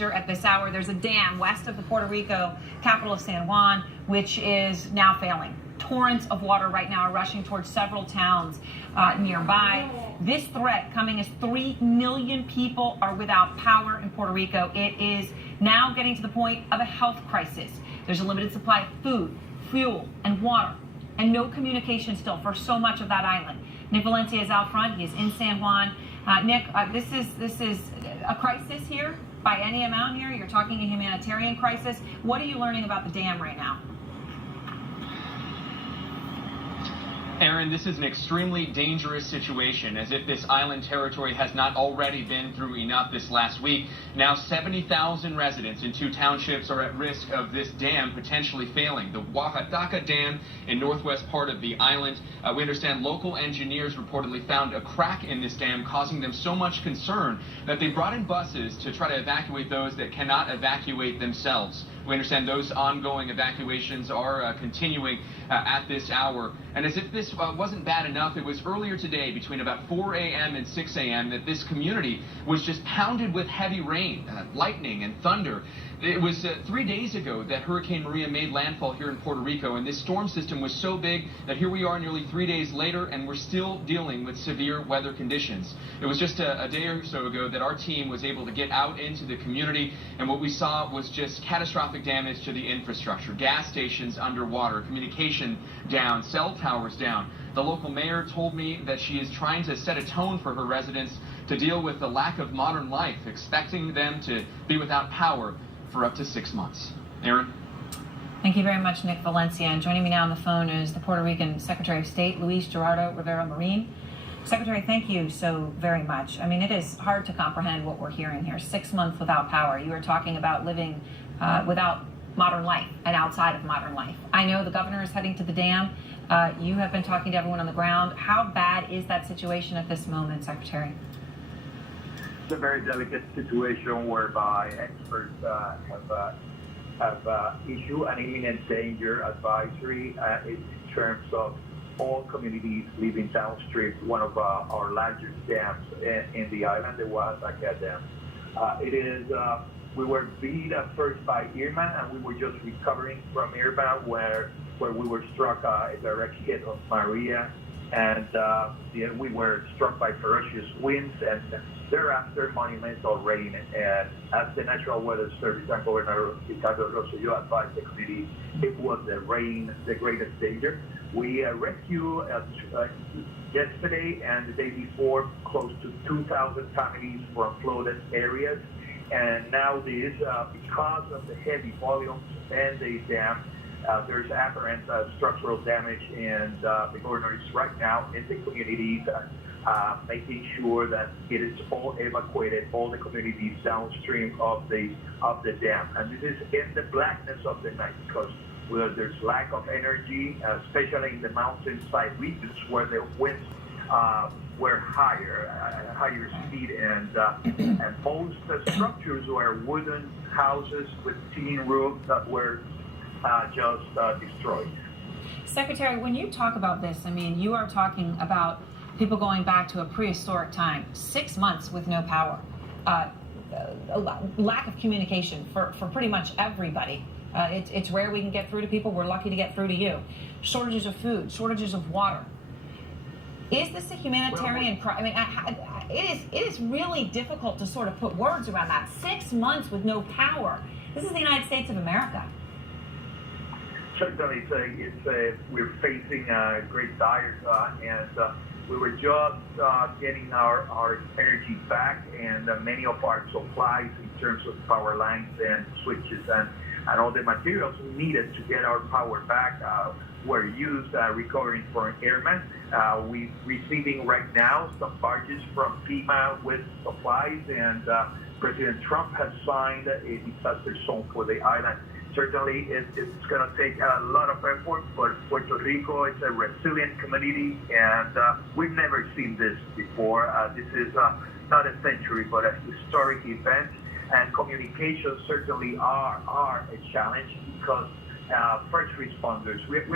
At this hour, there's a dam west of the Puerto Rico capital of San Juan, which is now failing. Torrents of water right now are rushing towards several towns nearby. This threat coming as 3 million people are without power in Puerto Rico. It is now getting to the point of a health crisis. There's a limited supply of food, fuel, and water, and no communication still for so much of that island. Nick Valencia is out front. He is in San Juan. Nick, this is a crisis here by any amount here. You're talking a humanitarian crisis. What are you learning about the dam right now? Aaron, this is an extremely dangerous situation, as if this island territory has not already been through enough this last week. Now 70,000 residents in 2 townships are at risk of this dam potentially failing. The Oaxaca Dam in northwest part of the island. We understand local engineers reportedly found a crack in this dam, causing them so much concern that they brought in buses to try to evacuate those that cannot evacuate themselves. We understand those ongoing evacuations are continuing at this hour. And as if this wasn't bad enough, it was earlier today between about 4 a.m. and 6 a.m. that this community was just pounded with heavy rain, lightning, and thunder. It was 3 days ago that Hurricane Maria made landfall here in Puerto Rico, and this storm system was so big that here we are nearly 3 days later, and we're still dealing with severe weather conditions. It was just a day or so ago that our team was able to get out into the community, and what we saw was just catastrophic damage to the infrastructure. Gas stations underwater, communication down, cell towers down. The local mayor told me that she is trying to set a tone for her residents to deal with the lack of modern life, expecting them to be without power for up to 6 months. Aaron? Thank you very much, Nick Valencia. And joining me now on the phone is the Puerto Rican Secretary of State, Luis Gerardo Rivera Marin. Secretary, thank you so very much. I mean, it is hard to comprehend what we're hearing here. 6 months without power. You are talking about living without modern life and outside of modern life. I know the governor is heading to the dam. You have been talking to everyone on the ground. How bad is that situation at this moment, Secretary? It's a very delicate situation whereby experts have issued an imminent danger advisory in terms of all communities living downstream one of our largest dams in the island, the Oaxaca Dam. We were beat at first by Irma, and we were just recovering from Irma where we were struck a direct hit of Maria, and we were struck by ferocious winds, and thereafter monumental rain. And as the National Weather Service and Governor Ricardo Rosselló advised the committee, it was the rain the greatest danger. We rescued yesterday and the day before close to 2,000 families from flooded areas. And now because of the heavy volumes and the dam, there's apparent structural damage, and the governor is right now in the communities making sure that it is all evacuated, all the communities downstream of the dam. And this is in the blackness of the night, because there's lack of energy, especially in the mountainside regions where the winds were higher speed, and most structures were wooden houses with tin roofs that were just destroyed. Secretary, when you talk about this, I mean, you are talking about people going back to a prehistoric time, 6 months with no power, a lack of communication for pretty much everybody. It's rare we can get through to people. We're lucky to get through to you. Shortages of food, shortages of water. Is this a humanitarian crime? I mean, it is really difficult to sort of put words around that. 6 months with no power. This is the United States of America. Certainly, we're facing great dire, and we were just getting our energy back, and many of our supplies in terms of power lines and switches and all the materials needed to get our power back were used recovering from Irma. We're receiving right now some barges from FEMA with supplies, and President Trump has signed a disaster zone for the island. Certainly, it's going to take a lot of effort, but Puerto Rico is a resilient community, and we've never seen this before. This is not a century, but a historic event, and communications certainly are a challenge, because first responders, we're